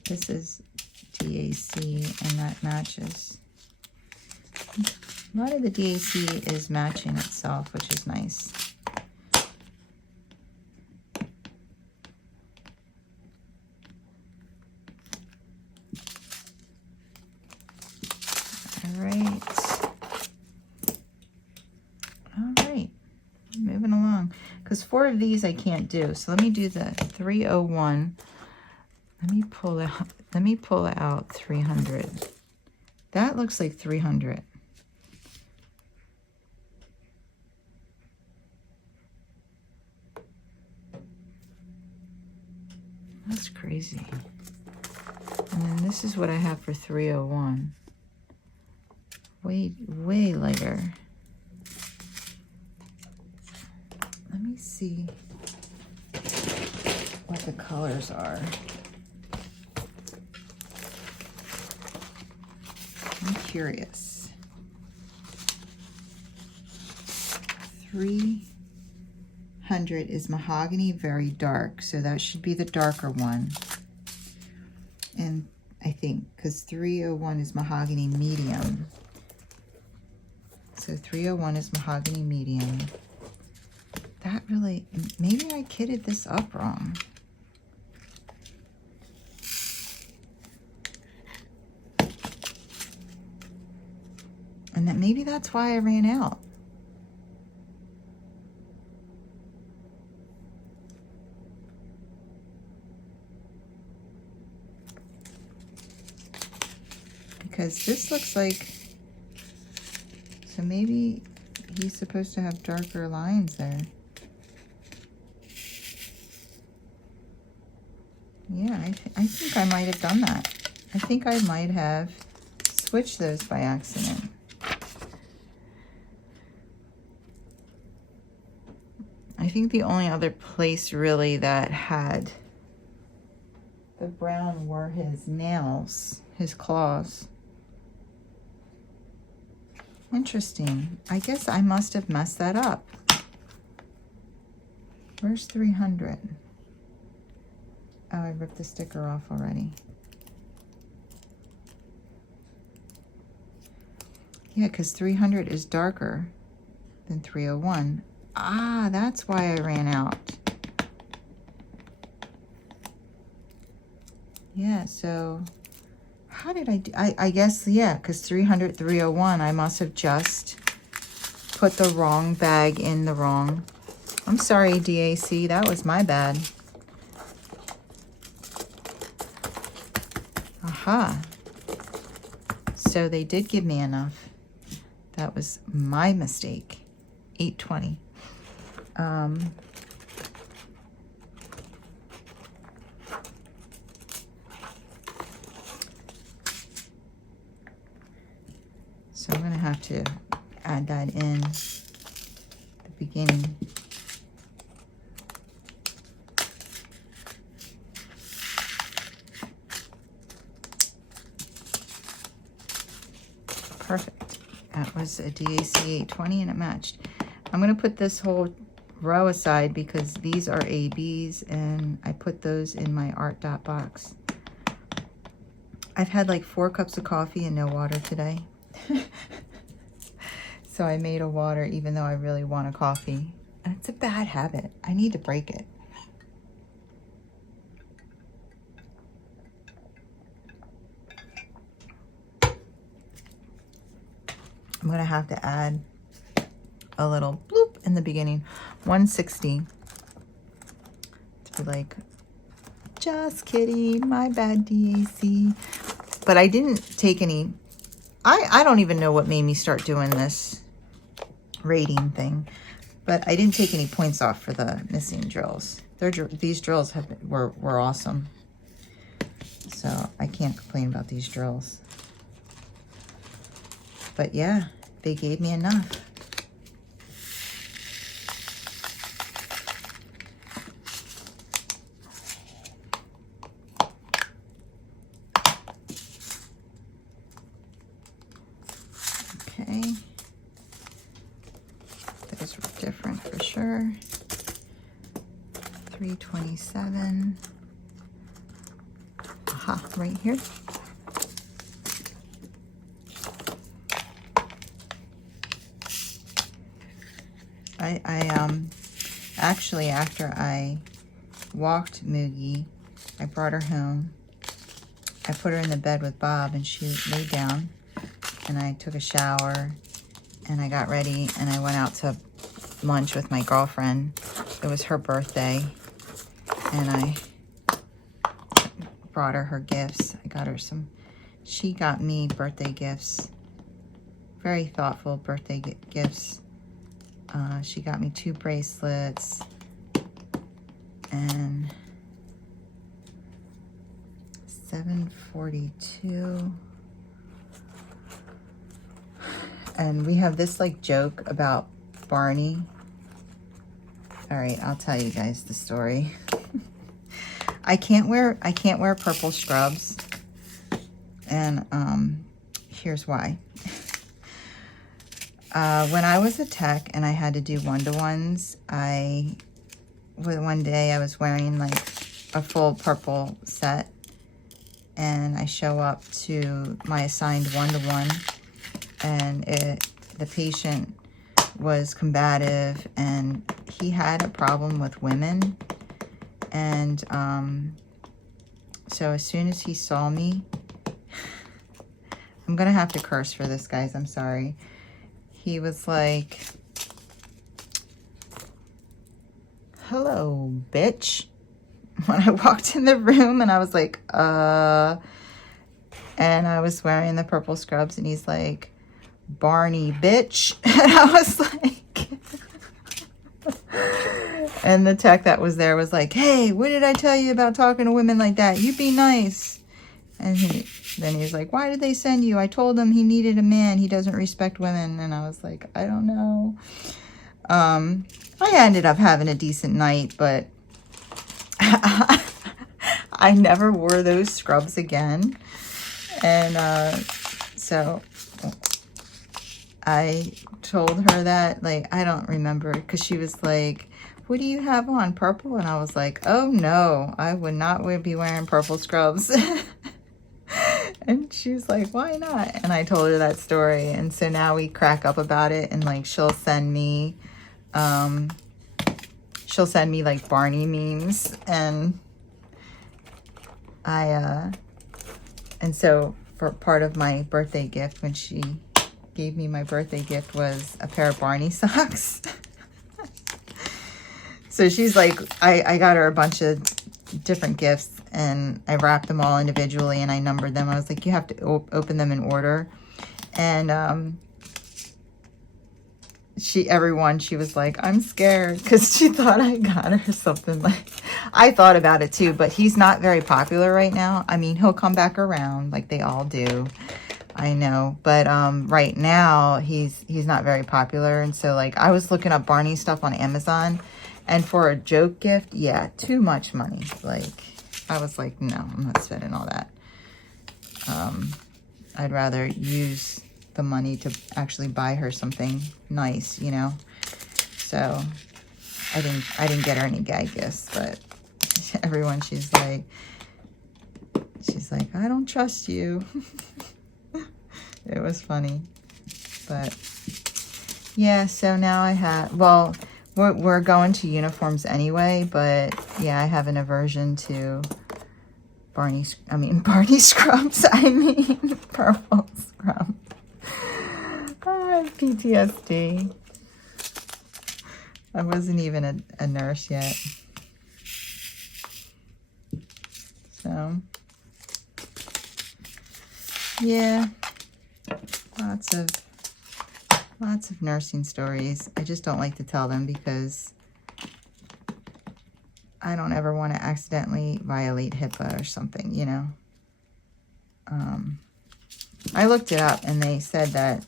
This is DAC, and that matches. A lot of the DAC is matching itself, which is nice. All right, moving along. Because 4 of these I can't do. So let me do the 301. Let me pull out 300. That looks like 300. That's crazy. And then this is what I have for 301. Way lighter. Let me see what the colors are. I'm curious. 300 is mahogany, very dark, so that should be the darker one. And I think, because 301 is mahogany medium. So 301 is mahogany medium. That really, maybe I kitted this up wrong. And that maybe that's why I ran out. Because this looks like, so maybe he's supposed to have darker lines there. Yeah, I think I might have done that. I think I might have switched those by accident. I think the only other place really that had the brown were his nails, his claws. Interesting. I guess I must have messed that up. Where's 300? Oh, I ripped the sticker off already. Yeah, because 300 is darker than 301. Ah, that's why I ran out. Yeah, so how did I do? I guess, yeah, because 300, 301, I must have just put the wrong bag in the wrong. I'm sorry, DAC, that was my bad. Aha. So they did give me enough. That was my mistake. 820. So I'm going to have to add that in the beginning. Perfect. That was a DAC 820 and it matched. I'm going to put this whole row aside because these are ABs and I put those in my art dot box. I've had like 4 cups of coffee and no water today. So I made a water even though I really want a coffee. And it's a bad habit. I need to break it. I'm going to have to add a little bloop in the beginning. 160. To be like, just kidding, my bad, DAC. But I didn't take any, I don't even know what made me start doing this rating thing. But I didn't take any points off for the missing drills. These drills were awesome. So I can't complain about these drills. But yeah, they gave me enough. Okay. Those were different for sure. 327. Aha, right here. Actually, after I walked Moogie, I brought her home. I put her in the bed with Bob and she laid down and I took a shower and I got ready and I went out to lunch with my girlfriend. It was her birthday and I brought her gifts. I got her she got me birthday gifts. Very thoughtful birthday gifts. She got me 2 bracelets and $7.42. And we have this like joke about Barney. All right, I'll tell you guys the story. I can't wear purple scrubs, and here's why. When I was a tech and I had to do one-to-ones, one day I was wearing like a full purple set, and I show up to my assigned one-to-one, and the patient was combative, and he had a problem with women. And so as soon as he saw me, I'm gonna have to curse for this, guys, I'm sorry. He was like, "Hello, bitch," when I walked in the room, and I was like, and I was wearing the purple scrubs, and he's like, "Barney, bitch." And I was like, and the tech that was there was like, "Hey, what did I tell you about talking to women like that? You be nice." And then he's like, "Why did they send you? I told him he needed a man. He doesn't respect women." And I was like, I don't know. I ended up having a decent night, but I never wore those scrubs again. And so I told her that, like, I don't remember, because she was like, "What do you have on, purple?" And I was like, "Oh no, I would not be wearing purple scrubs." And she's like, "Why not?" And I told her that story, and so now we crack up about it, and like she'll send me like Barney memes, and and so for part of my birthday gift, when she gave me my birthday gift, was a pair of Barney socks. So she's like, I got her a bunch of different gifts, and I wrapped them all individually, and I numbered them. I was like, you have to open them in order. And she was like, "I'm scared," because she thought I got her something. Like, I thought about it too, but he's not very popular right now. I mean, he'll come back around like they all do, I know, but right now he's not very popular. And so like I was looking up Barney stuff on Amazon, and for a joke gift, yeah, too much money. Like, I was like, no, I'm not spending all that. I'd rather use the money to actually buy her something nice, you know. So I didn't get her any gag gifts, but everyone, she's like, "I don't trust you." It was funny. But yeah, so now I have, well, we're going to uniforms anyway, but yeah, I have an aversion to Barney scrubs. I mean, purple scrubs. I have PTSD. I wasn't even a nurse yet. So, yeah, lots of nursing stories. I just don't like to tell them because I don't ever want to accidentally violate HIPAA or something, you know. I looked it up, and they said that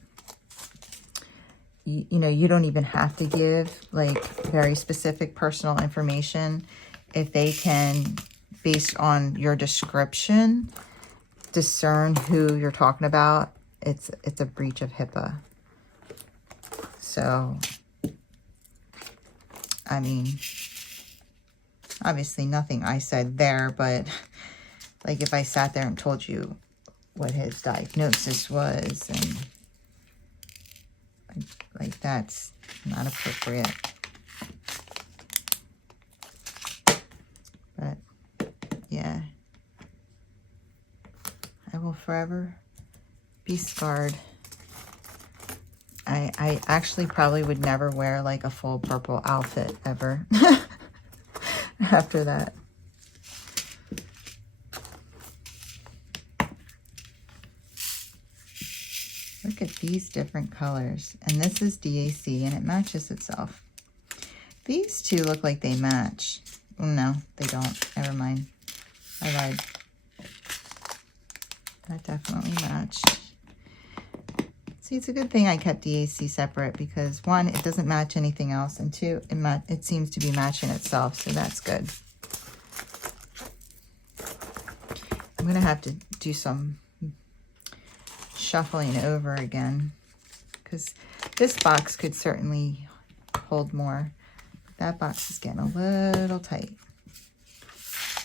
you know, you don't even have to give like very specific personal information if they can, based on your description, discern who you're talking about. It's a breach of HIPAA. So, I mean, obviously nothing I said there, but like if I sat there and told you what his diagnosis was, and like that's not appropriate. But yeah, I will forever be scarred. I actually probably would never wear like a full purple outfit ever after that. look at these different colors. And this is DAC, and it matches itself. These two look like they match. No, they don't. Never mind. I lied. That definitely matched. See, it's a good thing I kept DAC separate because, one, it doesn't match anything else, and two, it seems to be matching itself, so that's good. I'm going to have to do some shuffling over again because this box could certainly hold more. That box is getting a little tight.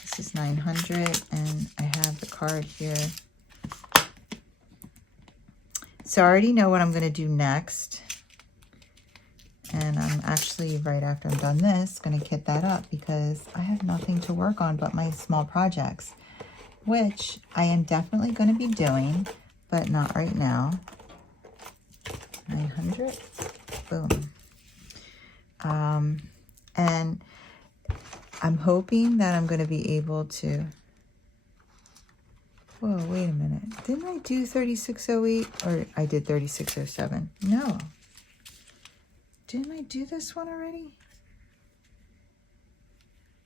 This is 900 and I have the card here. So I already know what I'm going to do next. And I'm actually, right after I'm done this, going to kit that up because I have nothing to work on but my small projects, which I am definitely going to be doing, but not right now. 900, boom. And I'm hoping that I'm going to be able to, whoa, wait a minute. Didn't I do 3608 or I did 3607? No. Didn't I do this one already?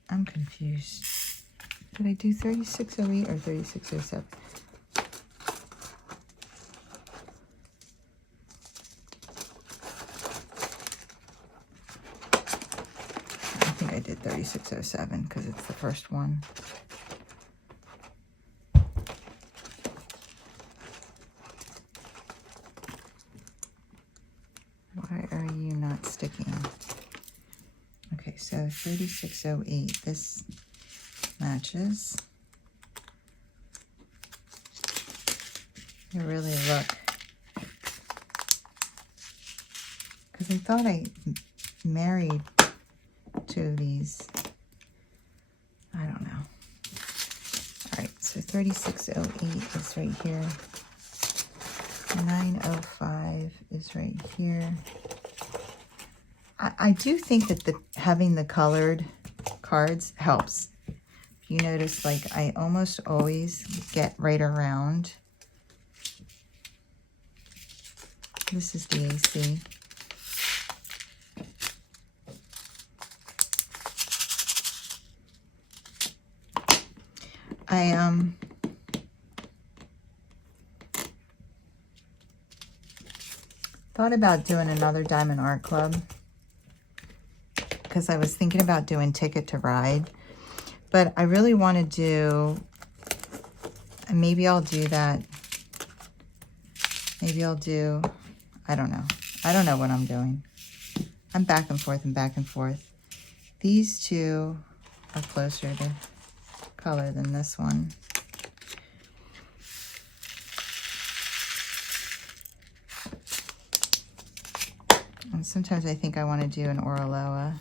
I'm confused. Did I do 3608 or 3607? I think I did 3607 because it's the first one. Why are you not sticking? Okay, so 3608, this matches. I really look. Because I thought I married two of these. I don't know. All right, so 3608 is right here. 905 is right here. I do think that having the colored cards helps. If you notice, like, I almost always get right around. This is DAC. I thought about doing another Diamond Art Club because I was thinking about doing Ticket to Ride, but I really want to do, and maybe I'll do that. Maybe I'll do, I don't know. I don't know what I'm doing. I'm back and forth and back and forth. These two are closer to color than this one. And sometimes I think I want to do an Oraloa.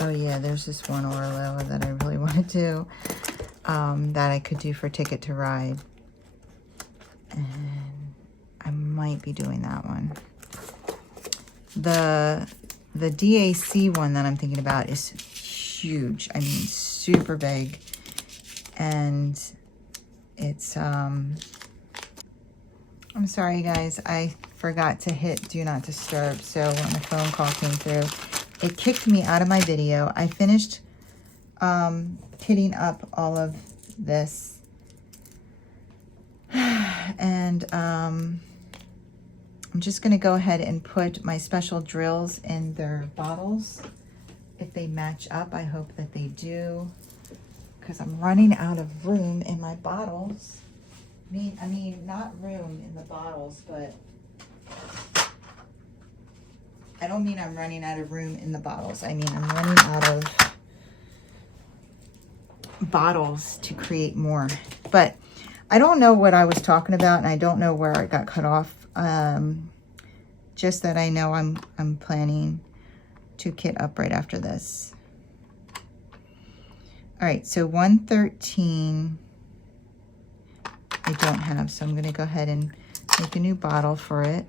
Oh yeah, there's this one Oraloa that I really want to do, that I could do for Ticket to Ride. And I might be doing that one. The DAC one that I'm thinking about is huge. I mean, super big. And it's, I'm sorry guys, I forgot to hit Do Not Disturb. So when the phone call came through, it kicked me out of my video. I finished kitting up all of this. And I'm just going to go ahead and put my special drills in their bottles. If they match up, I hope that they do, because I'm running out of room in my bottles. I mean, not room in the bottles, but I don't mean I'm running out of room in the bottles. I mean, I'm running out of bottles to create more. But I don't know what I was talking about, and I don't know where I got cut off. Just that I know I'm planning to kit up right after this. All right, so 113 I don't have, so I'm going to go ahead and make a new bottle for it.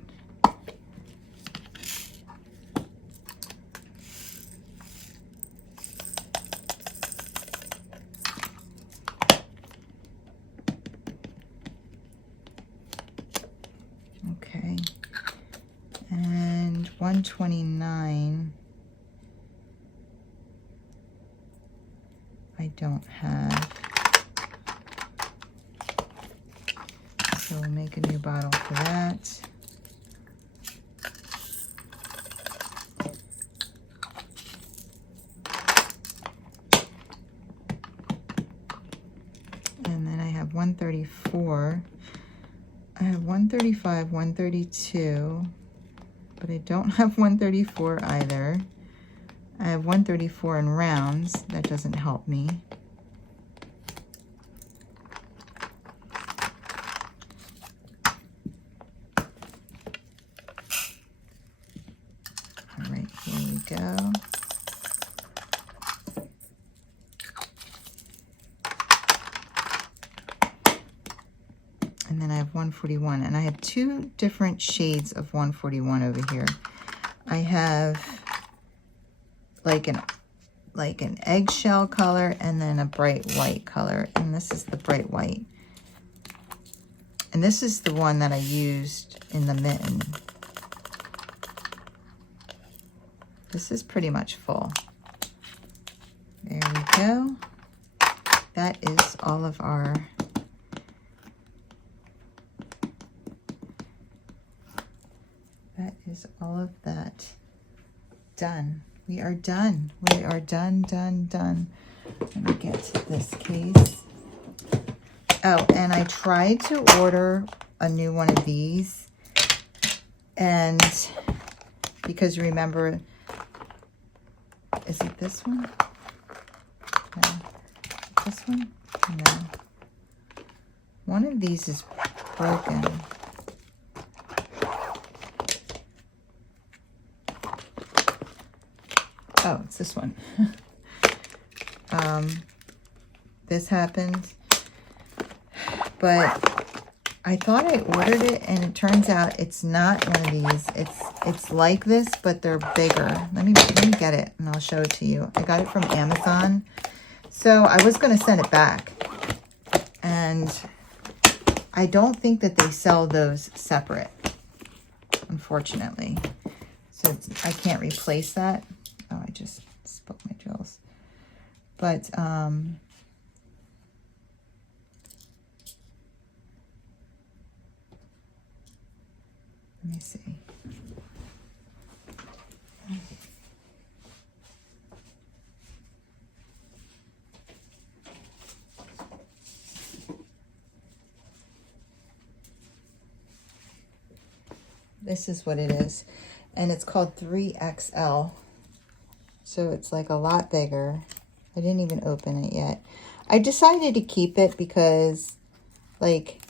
129 I don't have. So we'll make a new bottle for that. And then I have 134. I have 135, 132, but I don't have 134 either. I have 134 in rounds. That doesn't help me. All right, here we go. And then I have 141, and I have two different shades of 141 over here. I have like an eggshell color and then a bright white color, and this is the bright white. And this is the one that I used in the mitten. This is pretty much full. There we go. That is all of our all of that done. We are done. We are done. Let me get to this case. Oh, and I tried to order a new one of these. And because remember, is it this one? No. This one? No. One of these is broken. Oh, it's this one. This happened, but I thought I ordered it, and it turns out it's not one of these. It's like this, but they're bigger. Let me get it, and I'll show it to you. I got it from Amazon, so I was going to send it back, and I don't think that they sell those separate, unfortunately. So I can't replace that. Oh, I just spoke my drills. But, let me see. This is what it is. And it's called 3XL. So it's like a lot bigger. I didn't even open it yet. I decided to keep it because, like,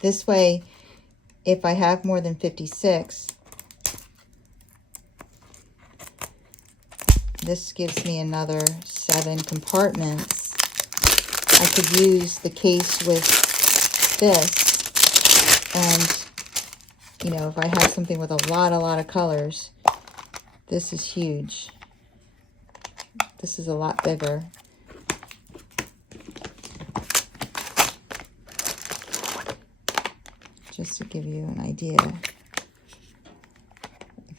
this way, if I have more than 56, this gives me another 7 compartments. I could use the case with this, and, you know, if I have something with a lot of colors, this is huge. This is a lot bigger. Just to give you an idea of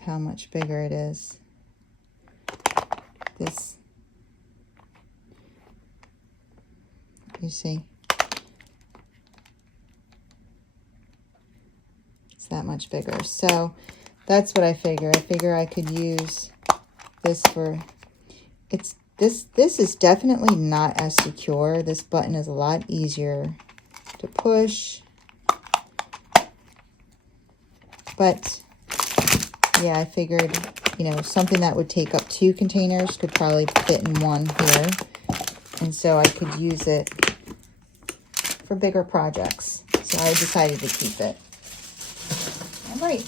how much bigger it is. This, you see? It's that much bigger. So that's what I figure. I figure I could use this for, this is definitely not as secure. This button is a lot easier to push. But yeah, I figured, you know, something that would take up 2 containers could probably fit in one here. And so I could use it for bigger projects. So I decided to keep it. All right.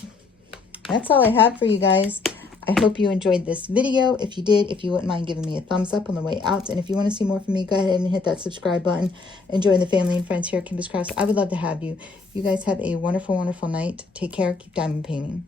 That's all I have for you guys. I hope you enjoyed this video. If you did, if you wouldn't mind giving me a thumbs up on the way out. And if you want to see more from me, go ahead and hit that subscribe button and join the family and friends here at Kimber's Crafts. I would love to have you. You guys have a wonderful, wonderful night. Take care. Keep diamond painting.